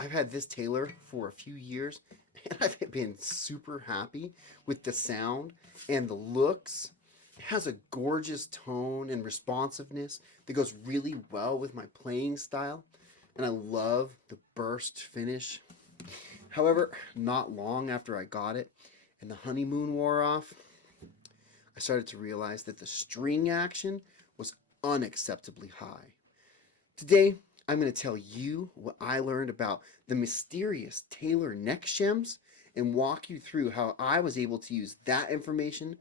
I've had this Taylor for a few years and I've been super happy with the sound and the looks. It has a gorgeous tone and responsiveness that goes really well with my playing style, and I love the burst finish. However, not long after I got it and the honeymoon wore off, I started to realize that the string action was unacceptably high. Today, I'm going to tell you what I learned about the mysterious Taylor neck shims and walk you through how I was able to use that information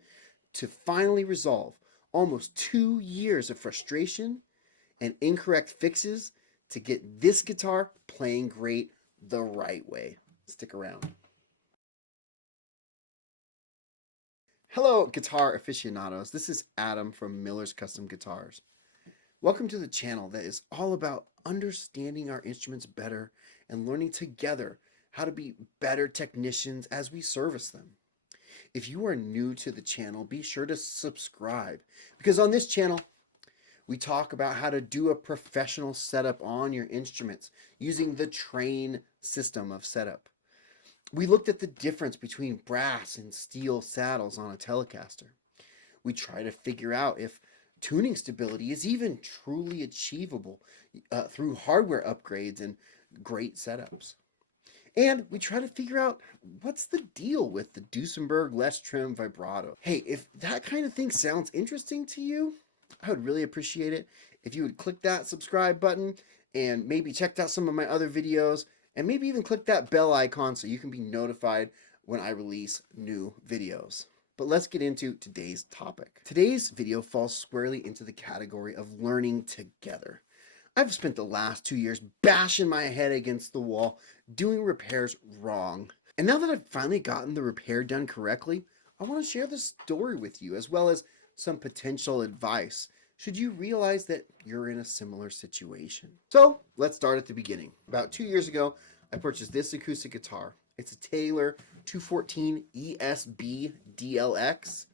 to finally resolve almost 2 years of frustration and incorrect fixes to get this guitar playing great the right way. Stick around. Hello, guitar aficionados. This is Adam from Miller's Custom Guitars. Welcome to the channel that is all about understanding our instruments better and learning together how to be better technicians as we service them. If you are new to the channel, be sure to subscribe, because on this channel, we talk about how to do a professional setup on your instruments using the train system of setup. We looked at the difference between brass and steel saddles on a Telecaster. We try to figure out if tuning stability is even truly achievable through hardware upgrades and great setups. And we try to figure out what's the deal with the Duesenberg less trim vibrato. Hey, if that kind of thing sounds interesting to you, I would really appreciate it if you would click that subscribe button and maybe check out some of my other videos, and maybe even click that bell icon so you can be notified when I release new videos. But let's get into today's topic. Today's video falls squarely into the category of learning together. I've spent the last 2 years bashing my head against the wall, doing repairs wrong. And now that I've finally gotten the repair done correctly, I want to share this story with you, as well as some potential advice should you realize that you're in a similar situation. So let's start at the beginning. About 2 years ago, I purchased this acoustic guitar. It's a Taylor 214 ESB DLX.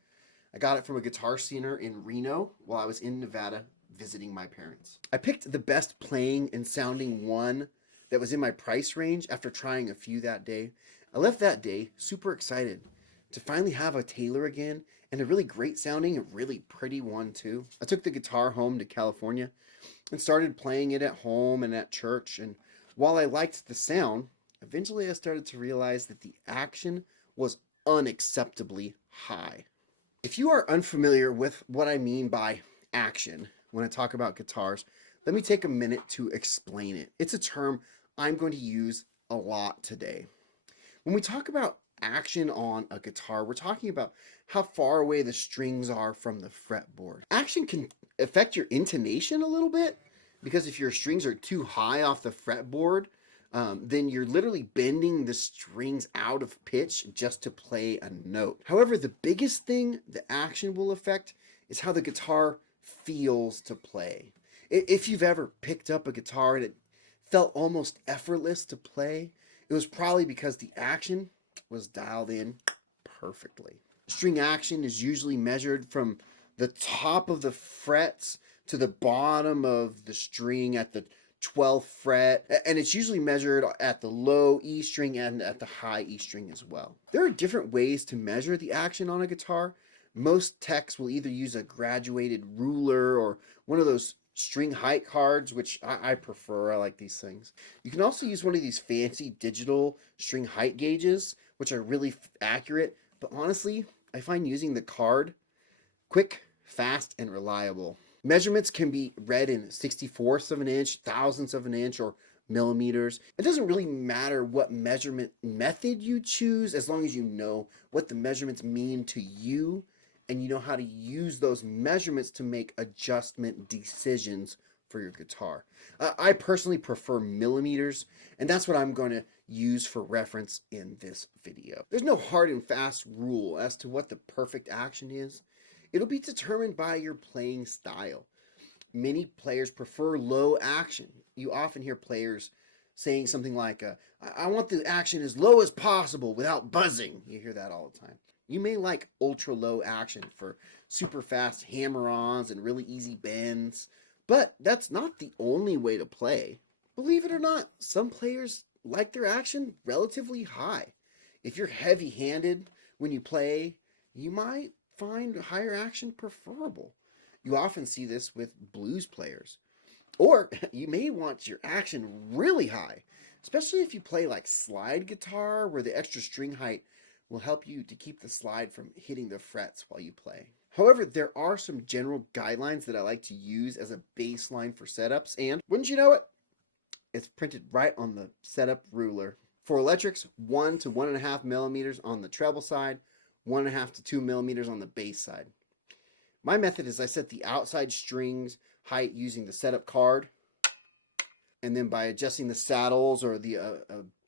I got it from a guitar center in Reno while I was in Nevada visiting my parents. I picked the best playing and sounding one that was in my price range after trying a few that day. I left that day super excited to finally have a Taylor again, and a really great sounding and really pretty one too. I took the guitar home to California and started playing it at home and at church, and while I liked the sound, eventually I started to realize that the action was unacceptably high. If you are unfamiliar with what I mean by action when I talk about guitars, let me take a minute to explain it. It's a term I'm going to use a lot today. When we talk about action on a guitar, we're talking about how far away the strings are from the fretboard. Action can affect your intonation a little bit, because if your strings are too high off the fretboard, then you're literally bending the strings out of pitch just to play a note. However, the biggest thing the action will affect is how the guitar feels to play. If you've ever picked up a guitar and it felt almost effortless to play, it was probably because the action was dialed in perfectly. String action is usually measured from the top of the frets to the bottom of the string at the 12th fret, and it's usually measured at the low E string and at the high E string as well. There are different ways to measure the action on a guitar. Most techs will either use a graduated ruler or one of those string height cards, which I prefer. I like these things. You can also use one of these fancy digital string height gauges, which are really accurate, but honestly, I find using the card quick, fast, and reliable. Measurements can be read in 64ths of an inch, thousandths of an inch, or millimeters. It doesn't really matter what measurement method you choose, as long as you know what the measurements mean to you and you know how to use those measurements to make adjustment decisions for your guitar. I personally prefer millimeters, and that's what I'm going to use for reference in this video. There's no hard and fast rule as to what the perfect action is. It'll be determined by your playing style. Many players prefer low action. You often hear players saying something like, I want the action as low as possible without buzzing. You hear that all the time. You may like ultra low action for super fast hammer-ons and really easy bends, but that's not the only way to play. Believe it or not, some players like their action relatively high. If you're heavy-handed when you play, you might find higher action preferable. You often see this with blues players. Or you may want your action really high, especially if you play like slide guitar, where the extra string height will help you to keep the slide from hitting the frets while you play. However, there are some general guidelines that I like to use as a baseline for setups, and wouldn't you know it, it's printed right on the setup ruler. For electrics, 1 to 1.5 millimeters on the treble side, 1.5 to 2 millimeters on the bass side. My method is I set the outside strings height using the setup card, and then by adjusting the saddles or the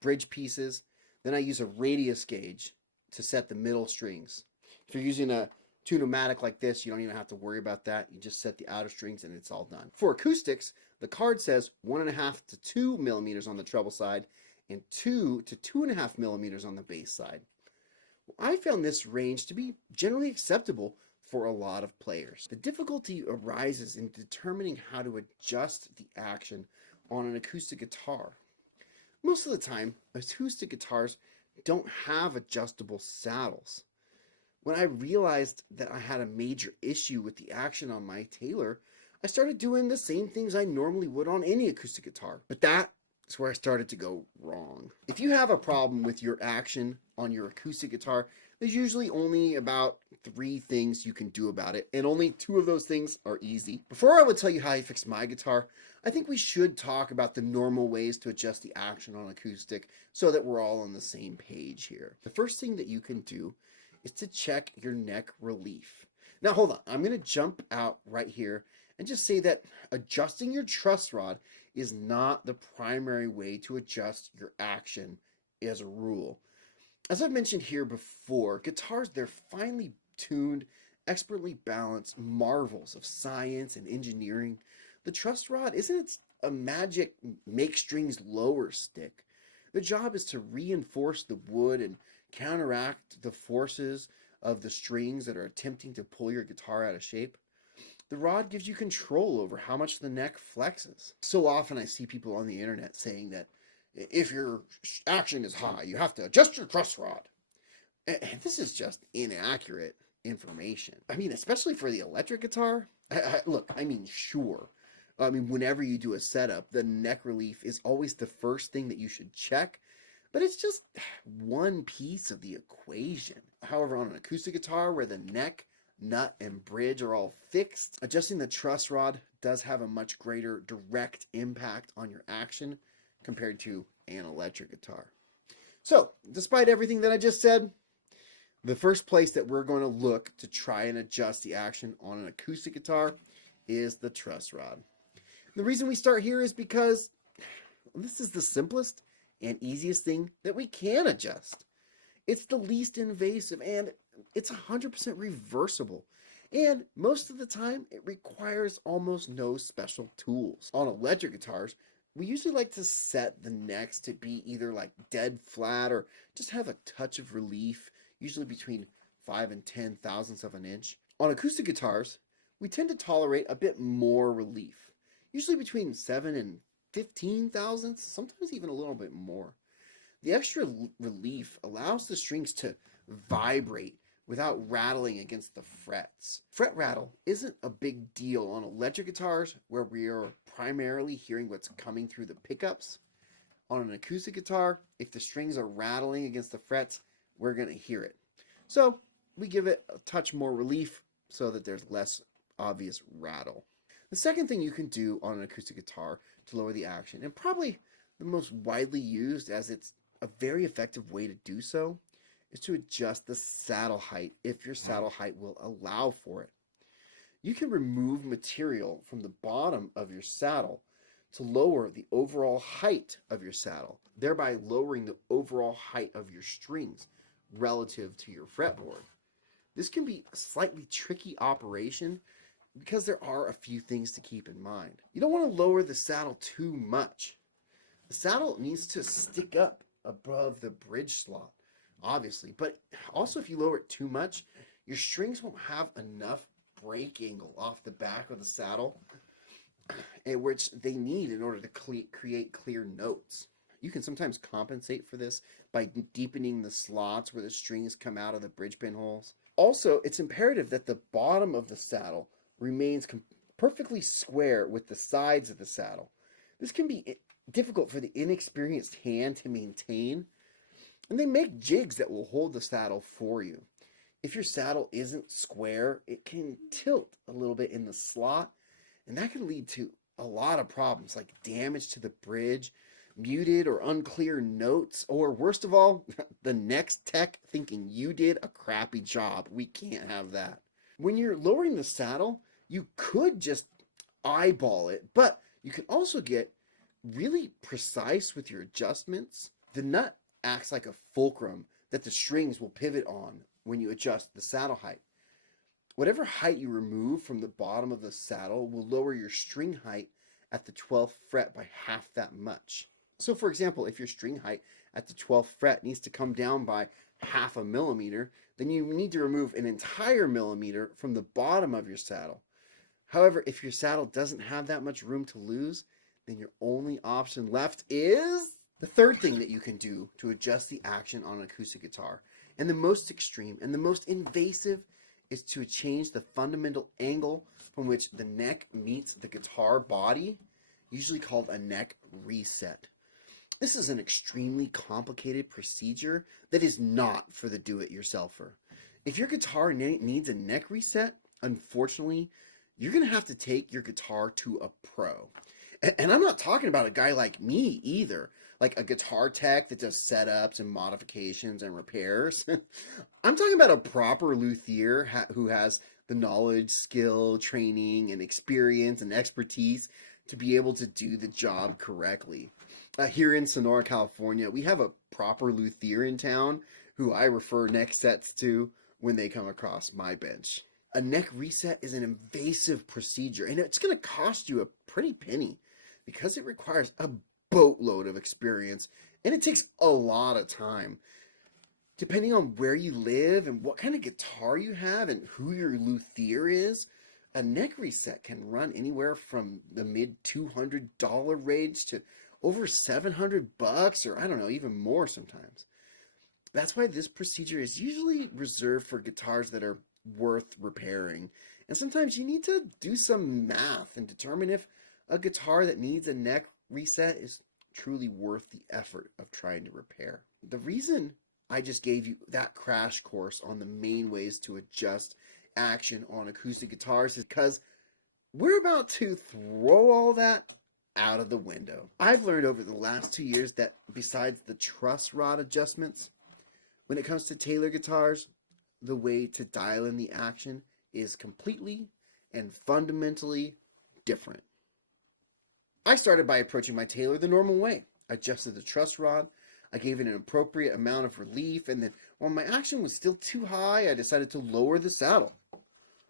bridge pieces, then I use a radius gauge to set the middle strings. If you're using a tune-o-matic like this, you don't even have to worry about that. You just set the outer strings and it's all done. For acoustics, the card says 1.5 to 2 millimeters on the treble side and 2 to 2.5 millimeters on the bass side. Well, I found this range to be generally acceptable for a lot of players. The difficulty arises in determining how to adjust the action on an acoustic guitar. Most of the time, acoustic guitars don't have adjustable saddles. When I realized that I had a major issue with the action on my Taylor, I started doing the same things I normally would on any acoustic guitar. But that is where I started to go wrong. If you have a problem with your action on your acoustic guitar, there's usually only about 3 things you can do about it, and only 2 of those things are easy. Before I would tell you how I fixed my guitar, I think we should talk about the normal ways to adjust the action on acoustic so that we're all on the same page here. The first thing that you can do is to check your neck relief. Now hold on, I'm going to jump out right here and just say that adjusting your truss rod is not the primary way to adjust your action as a rule. As I've mentioned here before, guitars, they're finely tuned, expertly balanced marvels of science and engineering. The truss rod isn't a magic make strings lower stick. The job is to reinforce the wood and counteract the forces of the strings that are attempting to pull your guitar out of shape. The rod gives you control over how much the neck flexes. So often I see people on the internet saying that if your action is high, you have to adjust your truss rod. And this is just inaccurate information. I mean, especially for the electric guitar. Look, I mean, sure. I mean, whenever you do a setup, the neck relief is always the first thing that you should check, but it's just one piece of the equation. However, on an acoustic guitar where the neck, nut, and bridge are all fixed, adjusting the truss rod does have a much greater direct impact on your action compared to an electric guitar. So, despite everything that I just said, the first place that we're going to look to try and adjust the action on an acoustic guitar is the truss rod. The reason we start here is because this is the simplest and easiest thing that we can adjust. It's the least invasive and it's 100% reversible. And most of the time, it requires almost no special tools. On electric guitars, we usually like to set the necks to be either like dead flat or just have a touch of relief, usually between 5 and 10 thousandths of an inch. On acoustic guitars, we tend to tolerate a bit more relief, usually between 7 and 15 thousandths, sometimes even a little bit more. The extra relief allows the strings to vibrate without rattling against the frets. Fret rattle isn't a big deal on electric guitars where we are primarily hearing what's coming through the pickups. On an acoustic guitar, if the strings are rattling against the frets, we're going to hear it. So we give it a touch more relief so that there's less obvious rattle. The second thing you can do on an acoustic guitar to lower the action, and probably the most widely used as it's a very effective way to do so, is to adjust the saddle height if your saddle height will allow for it. You can remove material from the bottom of your saddle to lower the overall height of your saddle, thereby lowering the overall height of your strings relative to your fretboard. This can be a slightly tricky operation because there are a few things to keep in mind. You don't want to lower the saddle too much. The saddle needs to stick up above the bridge slot, obviously, but also if you lower it too much, your strings won't have enough break angle off the back of the saddle, which they need in order to create clear notes. You can sometimes compensate for this by deepening the slots where the strings come out of the bridge pin holes. Also, it's imperative that the bottom of the saddle remains perfectly square with the sides of the saddle. This can be difficult for the inexperienced hand to maintain, and they make jigs that will hold the saddle for you. If your saddle isn't square, it can tilt a little bit in the slot, and that can lead to a lot of problems like damage to the bridge, muted or unclear notes, or worst of all, the next tech thinking you did a crappy job. We can't have that. When you're lowering the saddle, you could just eyeball it, but you can also get really precise with your adjustments. The nut acts like a fulcrum that the strings will pivot on when you adjust the saddle height. Whatever height you remove from the bottom of the saddle will lower your string height at the 12th fret by half that much. So for example, if your string height at the 12th fret needs to come down by half a millimeter, then you need to remove an entire millimeter from the bottom of your saddle. However, if your saddle doesn't have that much room to lose, then your only option left is the third thing that you can do to adjust the action on an acoustic guitar. And the most extreme and the most invasive is to change the fundamental angle from which the neck meets the guitar body, usually called a neck reset. This is an extremely complicated procedure that is not for the do-it-yourselfer. If your guitar needs a neck reset, unfortunately, you're going to have to take your guitar to a pro. And I'm not talking about a guy like me either, like a guitar tech that does setups and modifications and repairs. I'm talking about a proper luthier who has the knowledge, skill, training, and experience and expertise to be able to do the job correctly. Here in Sonora, California, we have a proper luthier in town who I refer neck sets to when they come across my bench. A neck reset is an invasive procedure, and it's going to cost you a pretty penny because it requires a boatload of experience, and it takes a lot of time. Depending on where you live and what kind of guitar you have and who your luthier is, a neck reset can run anywhere from the mid $200 range to over $700, or I don't know, even more sometimes. That's why this procedure is usually reserved for guitars that are worth repairing. And sometimes you need to do some math and determine if a guitar that needs a neck reset is truly worth the effort of trying to repair. The reason I just gave you that crash course on the main ways to adjust action on acoustic guitars is because we're about to throw all that out of the window. I've learned over the last 2 years that besides the truss rod adjustments, when it comes to Taylor guitars, the way to dial in the action is completely and fundamentally different. I started by approaching my Taylor the normal way. I adjusted the truss rod, I gave it an appropriate amount of relief, and then when my action was still too high, I decided to lower the saddle.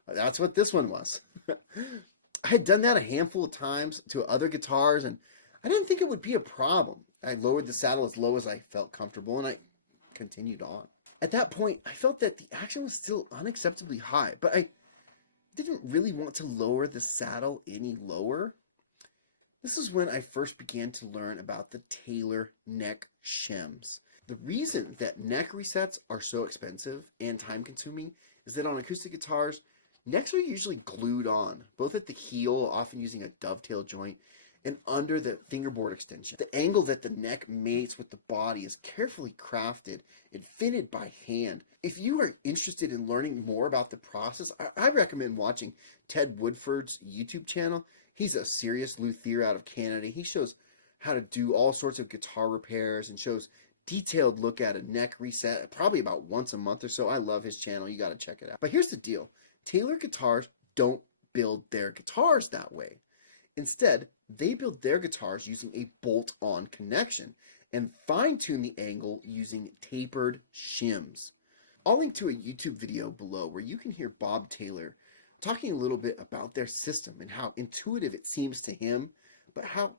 That's what this one was. I had done that a handful of times to other guitars, and I didn't think it would be a problem. I lowered the saddle as low as I felt comfortable, and I continued on. At that point, I felt that the action was still unacceptably high, but I didn't really want to lower the saddle any lower. This is when I first began to learn about the Taylor neck shims. The reason that neck resets are so expensive and time-consuming is that on acoustic guitars, necks are usually glued on, both at the heel, often using a dovetail joint, and under the fingerboard extension. The angle that the neck mates with the body is carefully crafted and fitted by hand. If you are interested in learning more about the process, I recommend watching Ted Woodford's YouTube channel. He's a serious luthier out of Canada. He shows how to do all sorts of guitar repairs and shows detailed look at a neck reset probably about once a month or so. I love his channel. You got to check it out. But here's the deal. Taylor guitars don't build their guitars that way. Instead, they build their guitars using a bolt-on connection and fine-tune the angle using tapered shims. I'll link to a YouTube video below where you can hear Bob Taylor talking a little bit about their system and how intuitive it seems to him, but how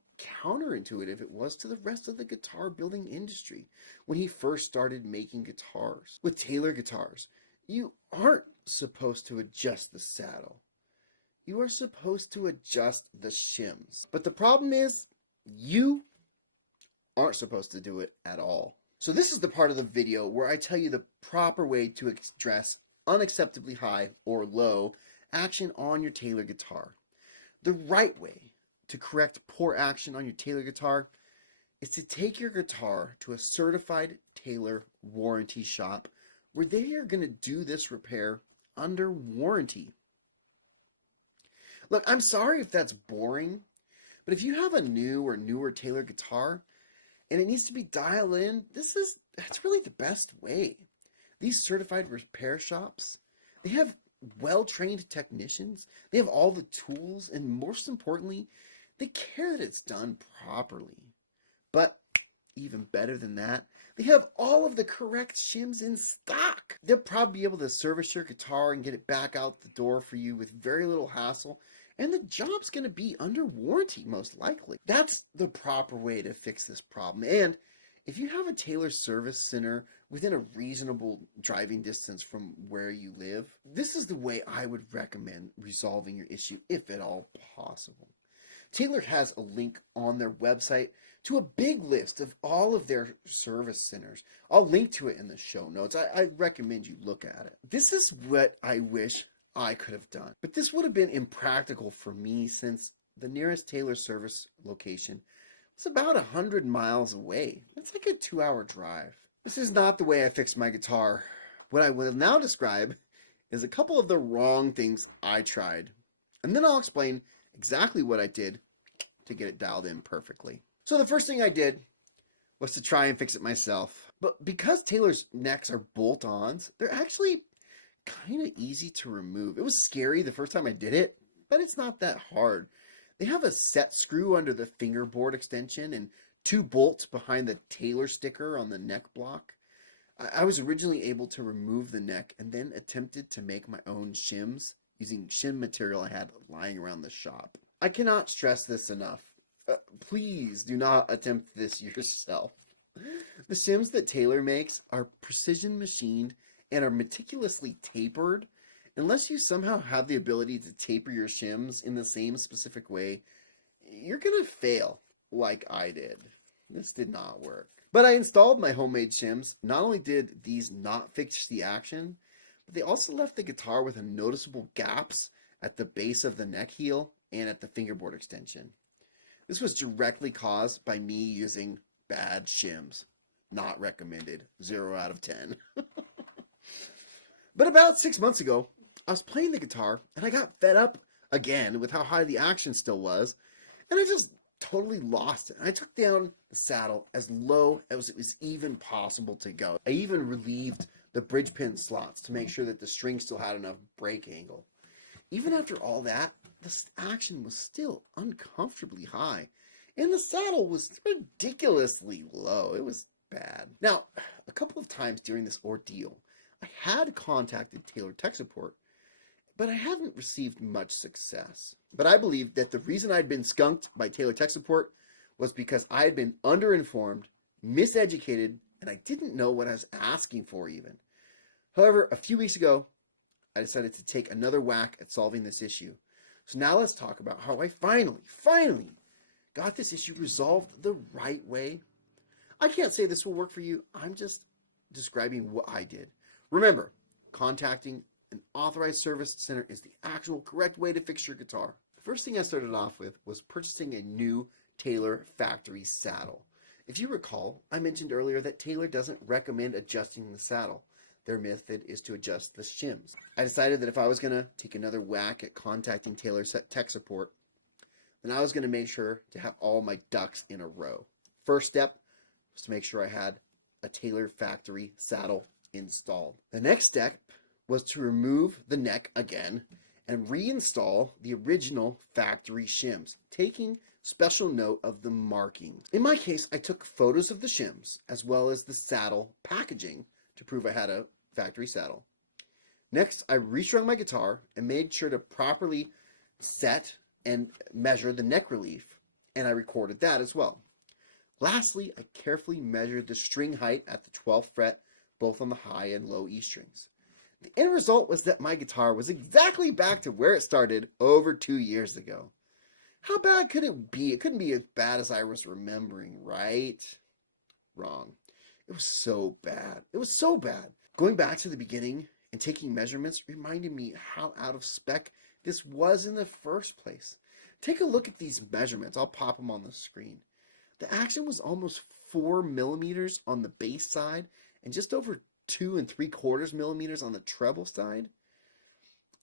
counterintuitive it was to the rest of the guitar building industry when he first started making guitars. With Taylor guitars, you aren't supposed to adjust the saddle. You are supposed to adjust the shims. But the problem is, you aren't supposed to do it at all. So this is the part of the video where I tell you the proper way to address unacceptably high or low action on your Taylor guitar. The right way to correct poor action on your Taylor guitar is to take your guitar to a certified Taylor warranty shop where they are going to do this repair under warranty. Look, I'm sorry if that's boring, but if you have a new or newer Taylor guitar and it needs to be dialed in, that's really the best way. These certified repair shops, they have well-trained technicians, they have all the tools, and most importantly, they care that it's done properly. But even better than that, they have all of the correct shims in stock. They'll probably be able to service your guitar and get it back out the door for you with very little hassle, and the job's going to be under warranty most likely. That's the proper way to fix this problem. And if you have a Taylor service center within a reasonable driving distance from where you live, this is the way I would recommend resolving your issue, if at all possible. Taylor has a link on their website to a big list of all of their service centers. I'll link to it in the show notes. I recommend you look at it. This is what I wish I could have done, but this would have been impractical for me since the nearest Taylor service location was about 100 miles away. That's like a 2-hour drive. This is not the way I fixed my guitar. What I will now describe is a couple of the wrong things I tried, and then I'll explain exactly what I did to get it dialed in perfectly. So the first thing I did was to try and fix it myself. But because Taylor's necks are bolt-ons, they're actually kind of easy to remove. It was scary the first time I did it, but it's not that hard. They have a set screw under the fingerboard extension and 2 bolts behind the Taylor sticker on the neck block. I was originally able to remove the neck and then attempted to make my own shims using shim material I had lying around the shop. I cannot stress this enough. Please do not attempt this yourself. The shims that Taylor makes are precision machined and are meticulously tapered. Unless you somehow have the ability to taper your shims in the same specific way, you're gonna fail like I did. This did not work. But I installed my homemade shims. Not only did these not fix the action, but they also left the guitar with a noticeable gaps at the base of the neck heel and at the fingerboard extension. This was directly caused by me using bad shims. Not recommended. 0 out of 10. But about 6 months ago, I was playing the guitar and I got fed up again with how high the action still was, and I just totally lost it. I took down the saddle as low as it was even possible to go. I even relieved the bridge pin slots to make sure that the string still had enough break angle. Even after all that, the action was still uncomfortably high, and the saddle was ridiculously low. It was bad. Now, a couple of times during this ordeal, I had contacted Taylor Tech Support, but I hadn't received much success. But I believed that the reason I'd been skunked by Taylor Tech Support was because I had been underinformed, miseducated, and I didn't know what I was asking for even. However, a few weeks ago, I decided to take another whack at solving this issue. So now let's talk about how I finally got this issue resolved the right way. I can't say this will work for you. I'm just describing what I did. Remember, contacting an authorized service center is the actual correct way to fix your guitar. The first thing I started off with was purchasing a new Taylor factory saddle. If you recall, I mentioned earlier that Taylor doesn't recommend adjusting the saddle. Their method is to adjust the shims. I decided that if I was going to take another whack at contacting Taylor Tech Support, then I was going to make sure to have all my ducks in a row. First step was to make sure I had a Taylor factory saddle installed. The next step was to remove the neck again and reinstall the original factory shims, taking special note of the markings. In my case, I took photos of the shims as well as the saddle packaging to prove I had a factory saddle. Next, I restrung my guitar and made sure to properly set and measure the neck relief, and I recorded that as well. Lastly, I carefully measured the string height at the 12th fret, both on the high and low E strings. The end result was that my guitar was exactly back to where it started over 2 years ago. How bad could it be? It couldn't be as bad as I was remembering, right? wrong. It was so bad. It was so bad. Going back to the beginning and taking measurements reminded me how out of spec this was in the first place. Take a look at these measurements. I'll pop them on the screen. The action was almost 4 millimeters on the bass side and just over 2 3/4 millimeters on the treble side.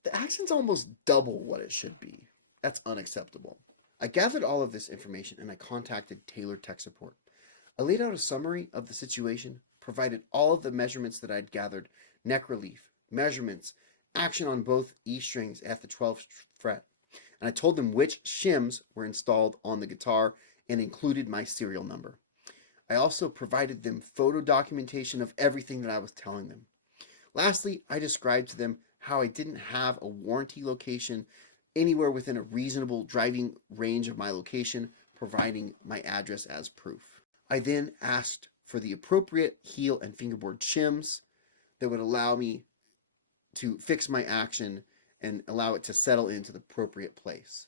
The action's almost double what it should be. That's unacceptable. I gathered all of this information and I contacted Taylor Tech Support. I laid out a summary of the situation, provided all of the measurements that I'd gathered, neck relief, measurements, action on both E strings at the 12th fret, and I told them which shims were installed on the guitar and included my serial number. I also provided them photo documentation of everything that I was telling them. Lastly, I described to them how I didn't have a warranty location anywhere within a reasonable driving range of my location, providing my address as proof. I then asked for the appropriate heel and fingerboard shims that would allow me to fix my action and allow it to settle into the appropriate place.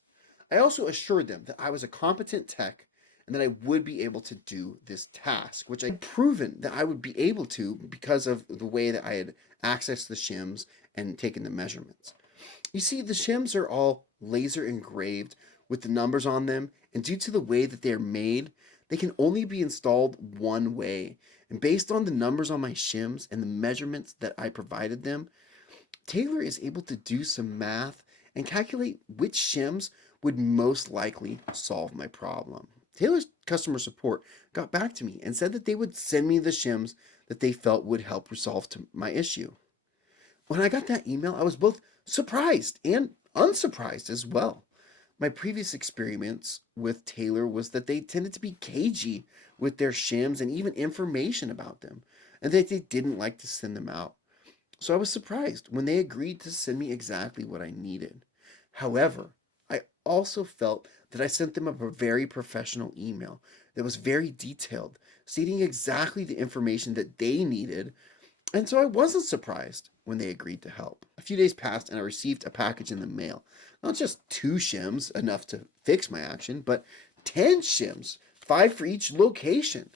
I also assured them that I was a competent tech and that I would be able to do this task, which I'd proven that I would be able to because of the way that I had accessed the shims and taken the measurements. You see, the shims are all laser engraved with the numbers on them, and due to the way that they're made, they can only be installed one way. And based on the numbers on my shims and the measurements that I provided them, Taylor is able to do some math and calculate which shims would most likely solve my problem. Taylor's customer support got back to me and said that they would send me the shims that they felt would help resolve my issue. When I got that email, I was both surprised and unsurprised as well. My previous experience with Taylor was that they tended to be cagey with their shims and even information about them, and that they didn't like to send them out. So I was surprised when they agreed to send me exactly what I needed. However, I also felt that I sent them a very professional email that was very detailed, stating exactly the information that they needed, and so I wasn't surprised when they agreed to help. A few days passed and I received a package in the mail. Not just 2 shims, enough to fix my action, but 10 shims, 5 for each location.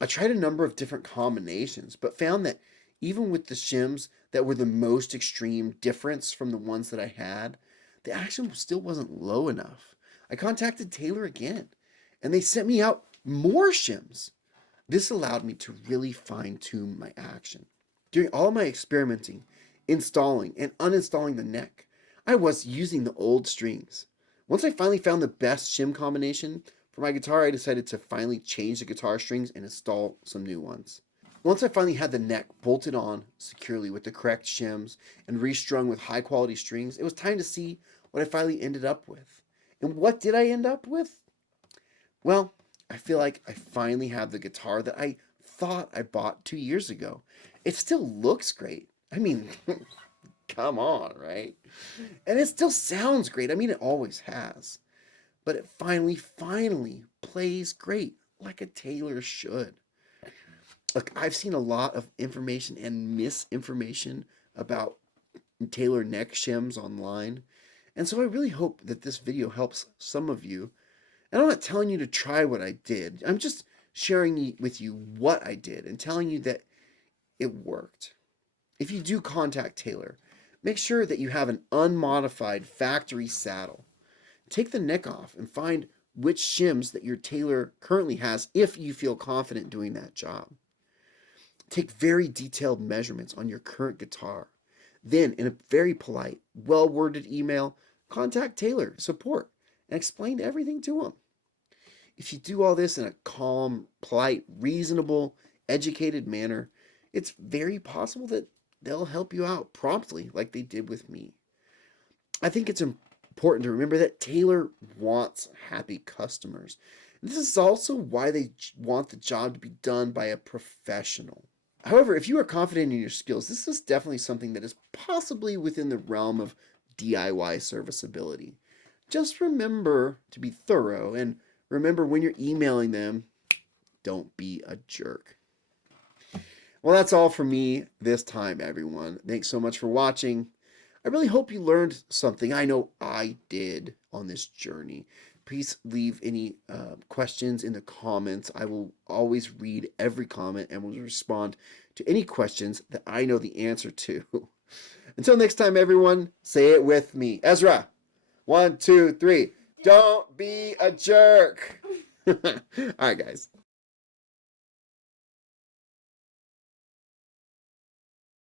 I tried a number of different combinations, but found that even with the shims that were the most extreme difference from the ones that I had, the action still wasn't low enough. I contacted Taylor again, and they sent me out more shims. This allowed me to really fine-tune my action. During all my experimenting, installing, and uninstalling the neck, I was using the old strings. Once I finally found the best shim combination for my guitar, I decided to finally change the guitar strings and install some new ones. Once I finally had the neck bolted on securely with the correct shims and restrung with high quality strings, it was time to see what I finally ended up with. And what did I end up with? Well, I feel like I finally have the guitar that I thought I bought 2 years ago. It still looks great. I mean, come on, right? And it still sounds great. I mean, it always has. But it finally plays great, like a Taylor should. Look, I've seen a lot of information and misinformation about Taylor neck shims online. And so I really hope that this video helps some of you. And I'm not telling you to try what I did. I'm just sharing with you what I did and telling you that it worked. If you do contact Taylor, make sure that you have an unmodified factory saddle. Take the neck off and find which shims that your Taylor currently has if you feel confident doing that job. Take very detailed measurements on your current guitar. Then, in a very polite, well-worded email, contact Taylor support and explain everything to him. If you do all this in a calm, polite, reasonable, educated manner, it's very possible that they'll help you out promptly like they did with me. I think it's important to remember that Taylor wants happy customers. And this is also why they want the job to be done by a professional. However, if you are confident in your skills, this is definitely something that is possibly within the realm of DIY serviceability. Just remember to be thorough, and remember when you're emailing them, don't be a jerk. Well, that's all for me this time, everyone. Thanks so much for watching. I really hope you learned something. I know I did on this journey. please leave any questions in the comments. I will always read every comment and will respond to any questions that I know the answer to. Until next time, everyone, say it with me. Ezra, 1, 2, 3. Don't be a jerk. All right, guys.